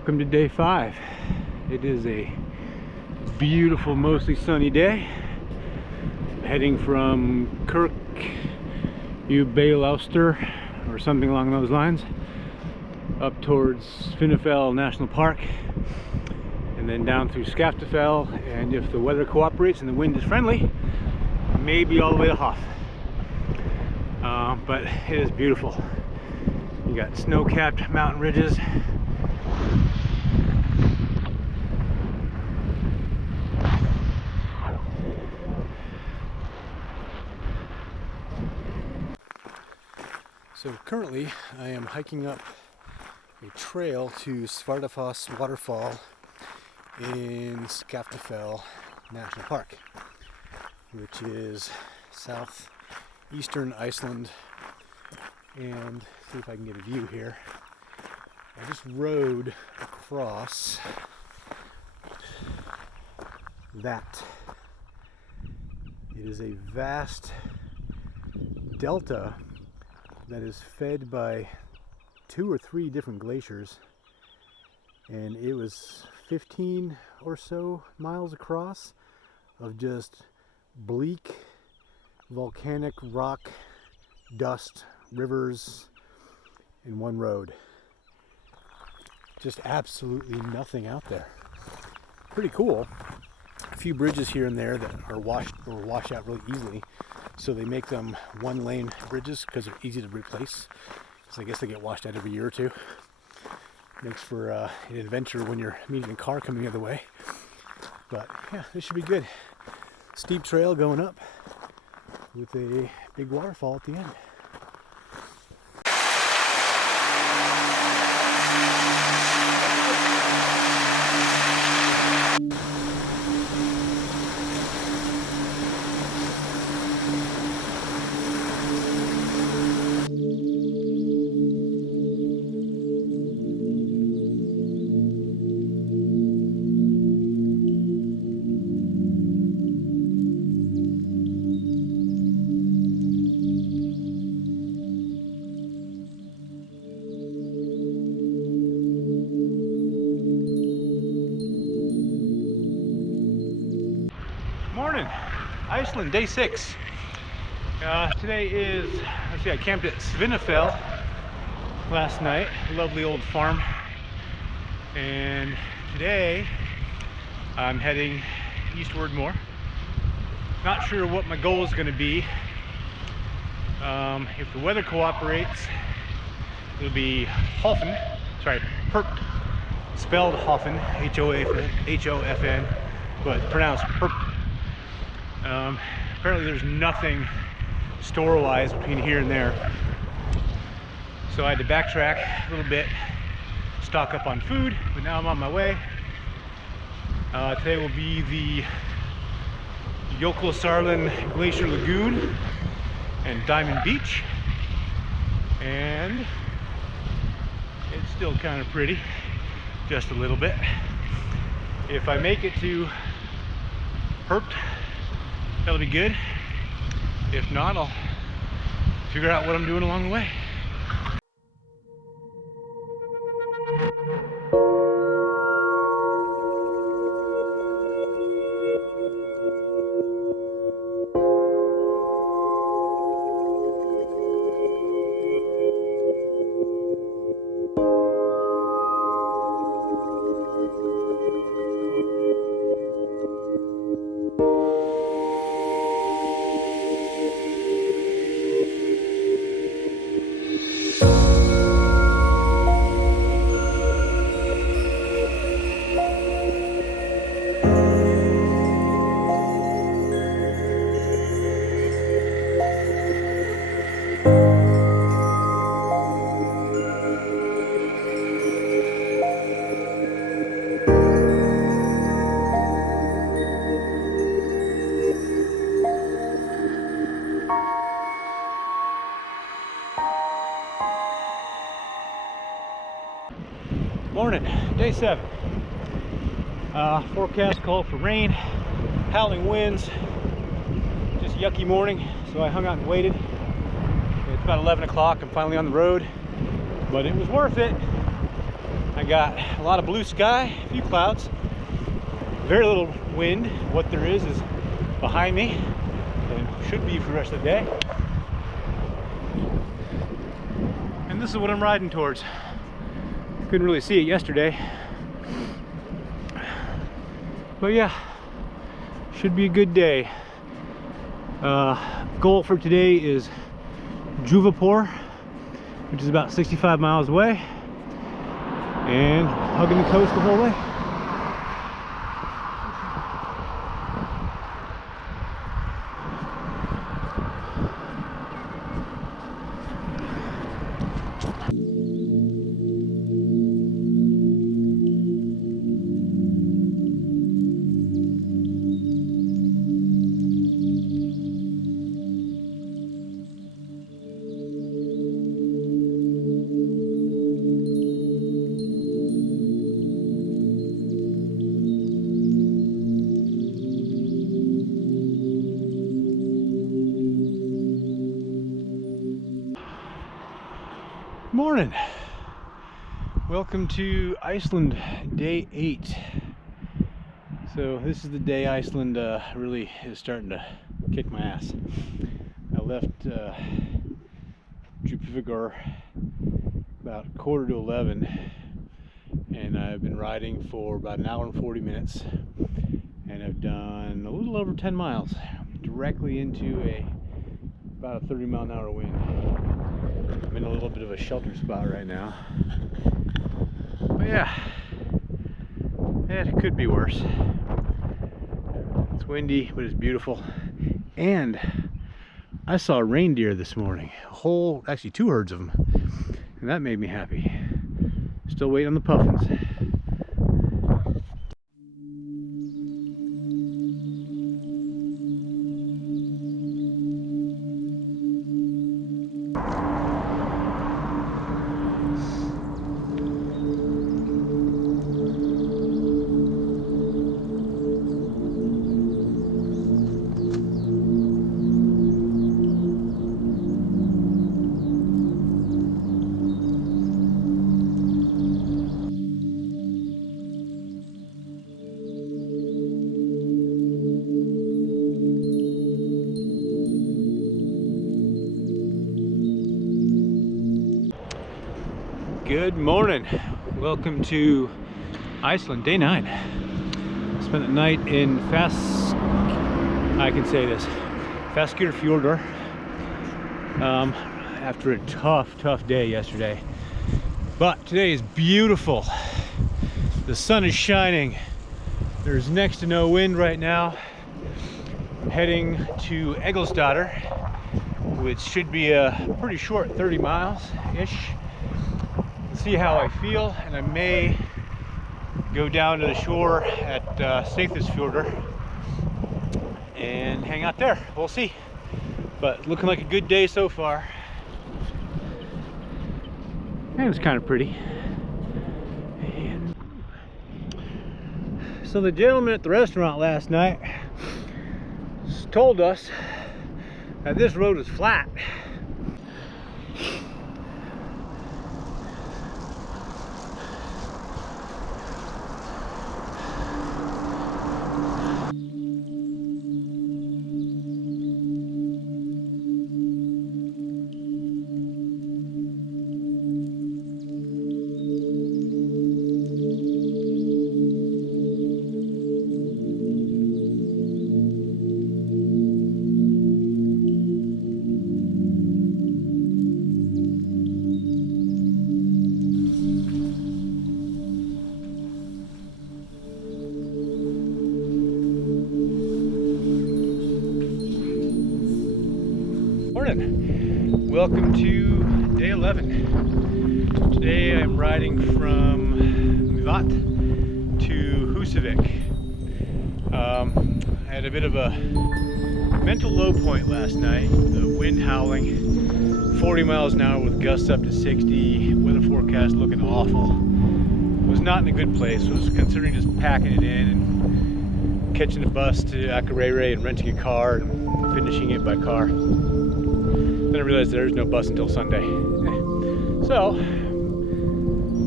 Welcome to day 5. It is a beautiful, mostly sunny day. Heading from Kirk, Juvapore, or something along those lines, up towards Skaftafell National Park, and then down through Skaftafell, and if the weather cooperates and the wind is friendly, maybe all the way to Hofn. But it is beautiful. You got snow-capped mountain ridges. So currently I am hiking up a trail to Skaftafell waterfall in Skaftafell National Park, which is southeastern Iceland. And see if I can get a view here. I just rode across that. It is a vast delta that is fed by 2 or 3 different glaciers, and it was 15 or so miles across of just bleak volcanic rock, dust, rivers in one road. Just absolutely nothing out there. Pretty cool. A few bridges here and there that are washed or wash out really easily, so they make them 1-lane bridges because they're easy to replace, because I guess they get washed out every year or two. Makes for an adventure when you're meeting a car coming the other way. But yeah, this should be good. Steep trail going up with a big waterfall at the end. Morning, Iceland, day 6. Today is, let's see, I camped at Skaftafell last night, a lovely old farm, and today I'm heading eastward more. Not sure what my goal is going to be. If the weather cooperates, it'll be Hofn, spelled Hofn, H-O-F-N, but pronounced Perp. Apparently there's nothing store-wise between here and there, so I had to backtrack a little bit, stock up on food, but now I'm on my way. Today will be the Skaftafell Glacier Lagoon and Diamond Beach, and it's still kind of pretty, just a little bit. If I make it to Perp, that'll be good. If not, I'll figure out what I'm doing along the way. Morning, day 7. Forecast called for rain, howling winds, just yucky morning, so I hung out and waited. It's about 11 o'clock, I'm finally on the road, but it was worth it. I got a lot of blue sky, a few clouds, very little wind. What there is behind me, and should be for the rest of the day. And this is what I'm riding towards. Couldn't really see it yesterday, but yeah, should be a good day. Goal for today is Juvapore, which is about 65 miles away, and hugging the coast the whole way. Morning. Welcome to Iceland, day 8. So this is the day Iceland really is starting to kick my ass. I left Juvapore about 11:15, and I've been riding for about an hour and 40 minutes, and I've done a little over 10 miles directly into about a 30-mile-an-hour wind. I'm in a little bit of a shelter spot right now, but yeah, it could be worse. It's windy, but it's beautiful. And I saw a reindeer this morning, actually 2 herds of them, and that made me happy. Still waiting on the puffins. Good morning. Welcome to Iceland, day 9. Spent the night in Skaftafell after a tough day yesterday. But today is beautiful. The sun is shining. There's next to no wind right now. I'm heading to Egilsstaðir, which should be a pretty short 30 miles-ish. See how I feel, and I may go down to the shore at Skaftafell and hang out there. We'll see, but looking like a good day so far, and it's kind of pretty. And so the gentleman at the restaurant last night told us that this road is flat. Welcome to day 11. Today I'm riding from Hofn to Husavik. I had a bit of a mental low point last night. The wind howling 40 miles an hour with gusts up to 60, weather forecast looking awful. Was not in a good place. Was considering just packing it in and catching a bus to Akureyri and renting a car and finishing it by car. Then I realized there's no bus until Sunday. So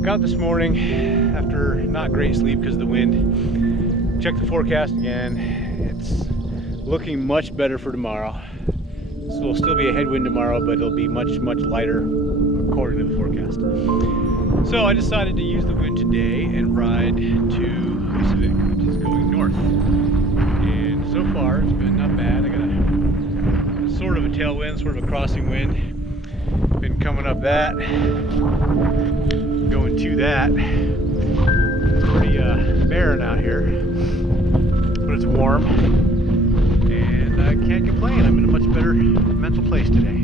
Got up this morning after not great sleep because of the wind. Checked the forecast again. It's looking much better for tomorrow. So it'll still be a headwind tomorrow, but it'll be much lighter according to the forecast. So I decided to use the wind today and ride to Husavik, which is going north. And so far it's been not bad. I got a sort of a tailwind, sort of a crossing wind. Been coming up that, going to that. It's pretty barren out here, but it's warm. And I can't complain. I'm in a much better mental place today.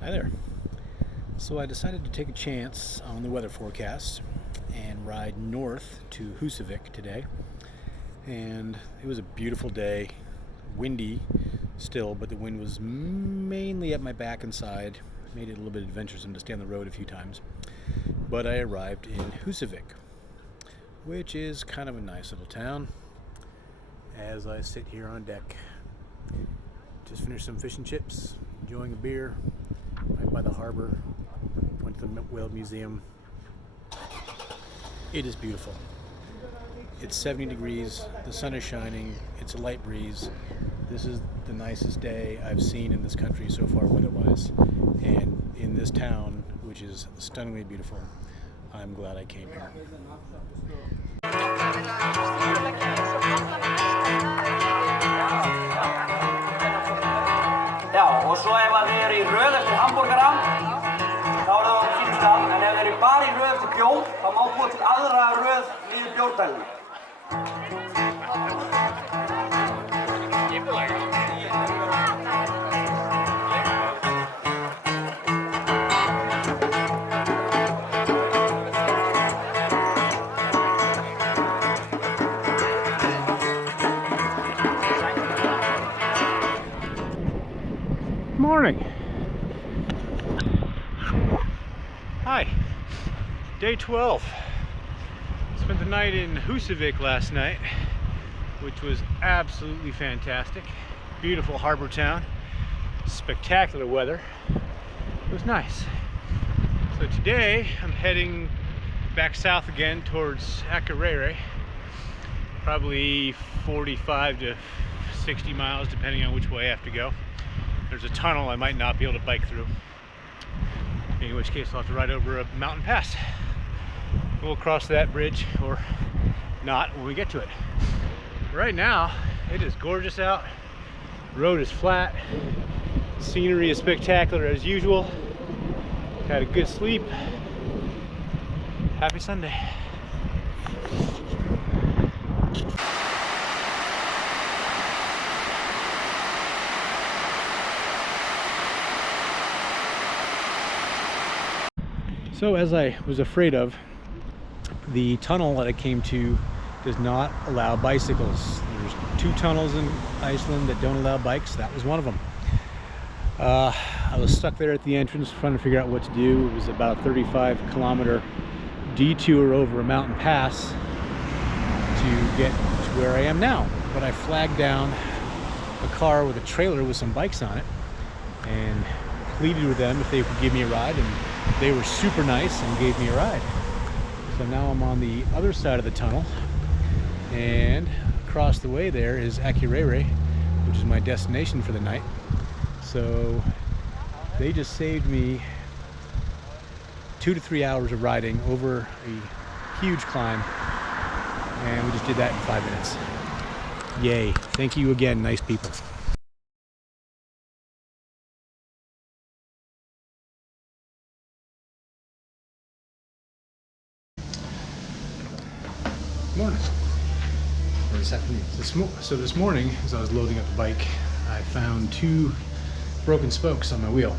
Hi there. So I decided to take a chance on the weather forecast and ride north to Husavik today. And it was a beautiful day, windy still, but the wind was mainly at my back and side. Made it a little bit adventuresome to stay on the road a few times. But I arrived in Husavik, which is kind of a nice little town. As I sit here on deck, just finished some fish and chips, enjoying a beer. Right by the harbor, went to the Whale Museum. It is beautiful. It's 70 degrees, the sun is shining, it's a light breeze. This is the nicest day I've seen in this country so far weather-wise. And in this town, which is stunningly beautiful, I'm glad I came here. Já, og svo ef þið eru í röð eftir hamborgara, þá eru það á sínum stað, en ef þið eru bara í röð eftir bjór, þá má búa til aðra röð niður bjórdælunni. Morning. Hi. Day 12. Spent the night in Husavik last night, which was absolutely fantastic. Beautiful harbor town. Spectacular weather. It was nice. So today I'm heading back south again towards Akureyri. Probably 45 to 60 miles depending on which way I have to go. There's a tunnel I might not be able to bike through, in which case I'll have to ride over a mountain pass. We'll cross that bridge or not when we get to it. Right now it is gorgeous out, the road is flat, scenery is spectacular as usual. Had a good sleep. Happy Sunday. So as I was afraid of, the tunnel that I came to does not allow bicycles. There's 2 tunnels in Iceland that don't allow bikes. That was one of them. I was stuck there at the entrance trying to figure out what to do. It was about a 35-kilometer detour over a mountain pass to get to where I am now. But I flagged down a car with a trailer with some bikes on it and pleaded with them if they could give me a ride, and they were super nice and gave me a ride. So now I'm on the other side of the tunnel, and across the way there is Akureyri, which is my destination for the night. So they just saved me 2 to 3 hours of riding over a huge climb, and we just did that in 5 minutes. Yay. Thank you again, nice people. Morning. Or this afternoon. So this morning, as I was loading up the bike, I found 2 broken spokes on my wheel.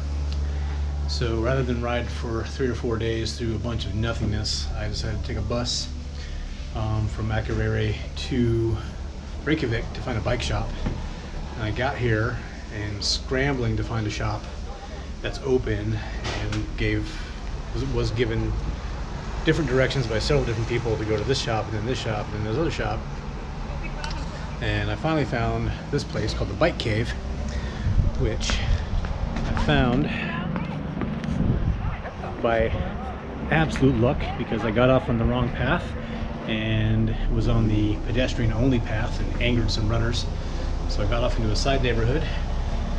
So rather than ride for 3 or 4 days through a bunch of nothingness, I decided to take a bus from Akureyri to Reykjavik to find a bike shop. And I got here and scrambling to find a shop that's open, and was given different directions by several different people to go to this shop and then this shop and then this other shop. And I finally found this place called the Bike Cave, which I found by absolute luck because I got off on the wrong path and was on the pedestrian only path and angered some runners. So I got off into a side neighborhood,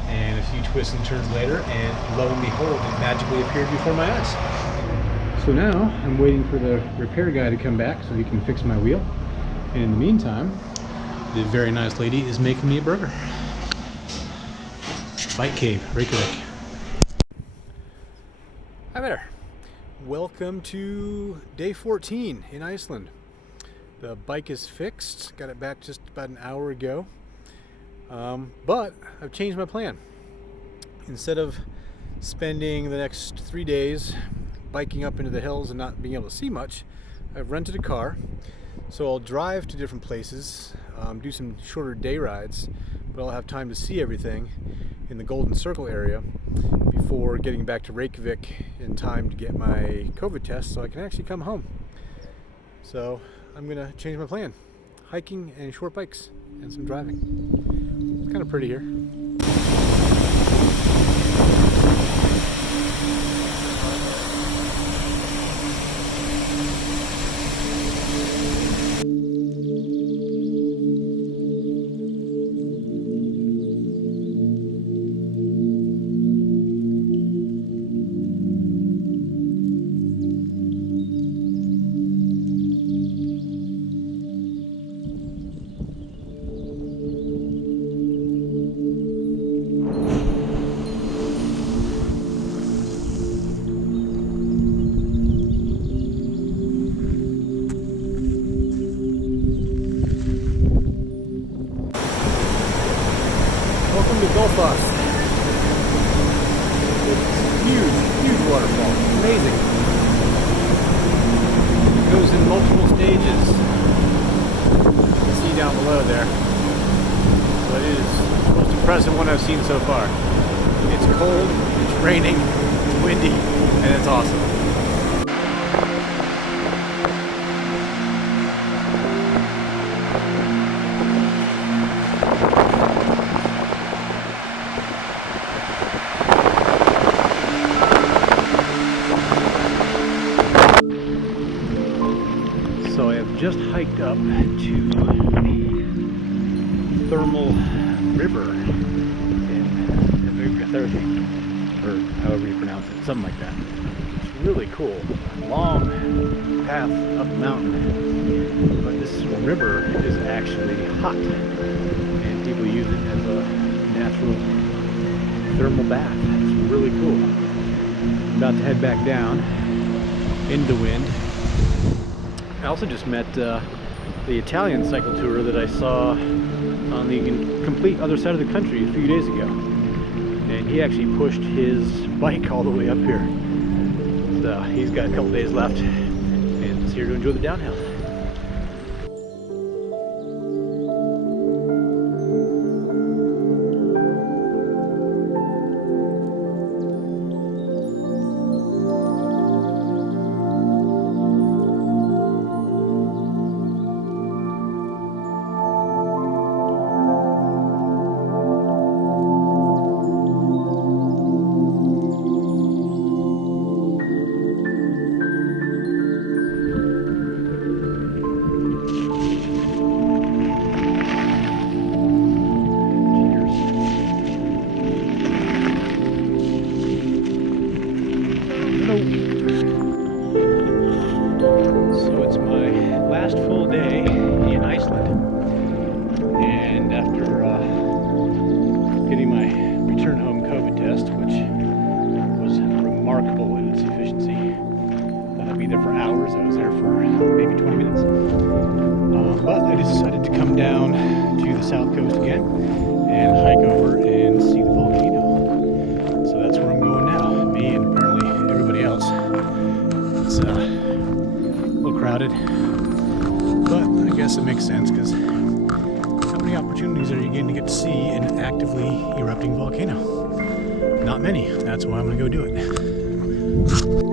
and a few twists and turns later, and lo and behold, it magically appeared before my eyes. So now I'm waiting for the repair guy to come back so he can fix my wheel. And in the meantime, the very nice lady is making me a burger. Bike Cave, Reykjavik. Hi there. Welcome to day 14 in Iceland. The bike is fixed. Got it back just about an hour ago. But I've changed my plan. Instead of spending the next 3 days biking up into the hills and not being able to see much, I've rented a car. So I'll drive to different places, do some shorter day rides, but I'll have time to see everything in the Golden Circle area before getting back to Reykjavik in time to get my COVID test so I can actually come home. So I'm gonna change my plan. Hiking and short bikes and some driving. It's kind of pretty here. Welcome to Gulfoss. It's huge waterfall. Amazing. It goes in multiple stages. You can see down below there. But it is the most impressive one I've seen so far. It's cold, it's raining, it's windy, and it's awesome. So I have just hiked up to the thermal river in Juvapore, or however you pronounce it, something like that. It's really cool. Long path up the mountain, but this river is actually hot, and people use it as a natural thermal bath. It's really cool. I'm about to head back down into the wind. I also just met the Italian cycle tour that I saw on the complete other side of the country a few days ago. And he actually pushed his bike all the way up here. So he's got a couple days left and is here to enjoy the downhill. So it's my last full day in Iceland, and after getting my return home COVID test, which was remarkable in its efficiency, I'll be there for hours. I was there for maybe 20 minutes, but I decided to come down to the south coast again and hike over and see the volcano. So that's where I'm going now, me and apparently everybody else. It's a little crowded, but I guess it makes sense, because how many opportunities are you getting to get to see an actively erupting volcano? Not many. That's why I'm going to go do it.